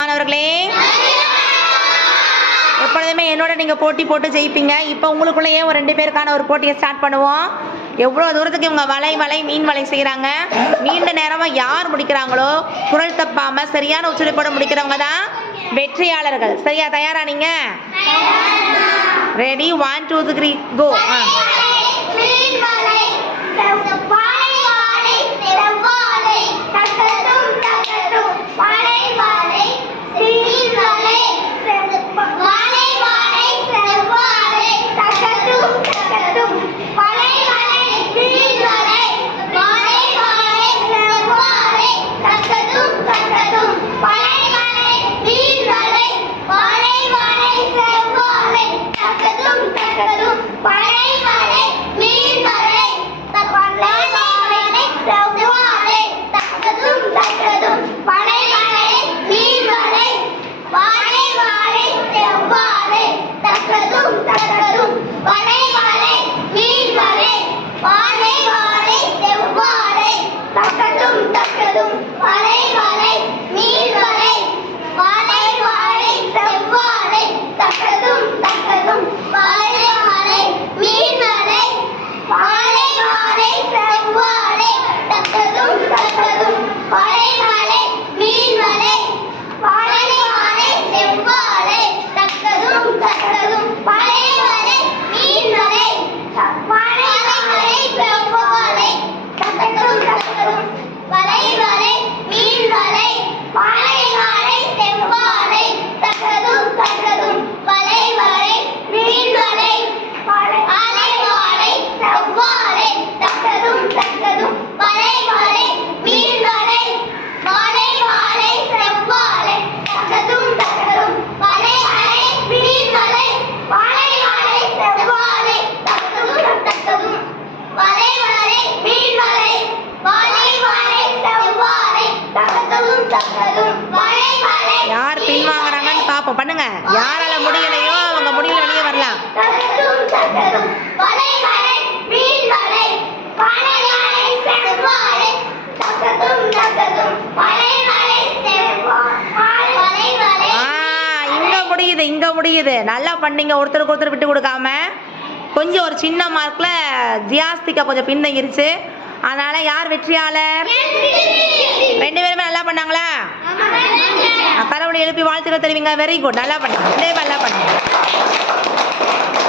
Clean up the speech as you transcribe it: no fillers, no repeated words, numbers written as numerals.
மாணவர்களே, எப்பொழுதுமே என்னோட நீங்க போட்டி போட்டு ஜெயிப்பீங்க. இப்போ உங்களுக்குள்ளேயே ஒரு 2 பேருக்கான ஒரு போட்டியை ஸ்டார்ட் பண்ணுவோம். எவ்வளவு தூரத்துக்கு இவங்க வலை மீன் வலை செய்யறாங்க. நீண்ட நேரமா யார் முடிக்கிறாங்களோ குரல் தப்பாம சரியான உச்சரிப்போட முடிக்கிறவங்க தான் வெற்றியாளர்கள். சரியா? தயாரா நீங்க? ரெடி? 1 2 3 கோ. யார் பின்வாங்குறாங்கன்னு பாப்போம். பண்ணுங்க. யாரால முடியலையோ அவங்க முடியல வெளியே வரலாம். இங்க முடியுது. நல்லா பண்ணீங்க. ஒருத்தருக்கு ஒருத்தர் விட்டு கொடுக்காம. கொஞ்சம் ஒரு சின்ன மார்க்ல ஜியாஸ்திகா கொஞ்சம் பின்தங்கிருச்சு. அதனால யார் வெற்றியாளர்? 2 பேருமே நல்லா பண்ணாங்களா? கடவுளை எழுப்பி வாழ்த்துக்கள் தெரிவிங்க. Very good. நல்லா பண்ணுங்க. நல்லா பண்ணுங்க.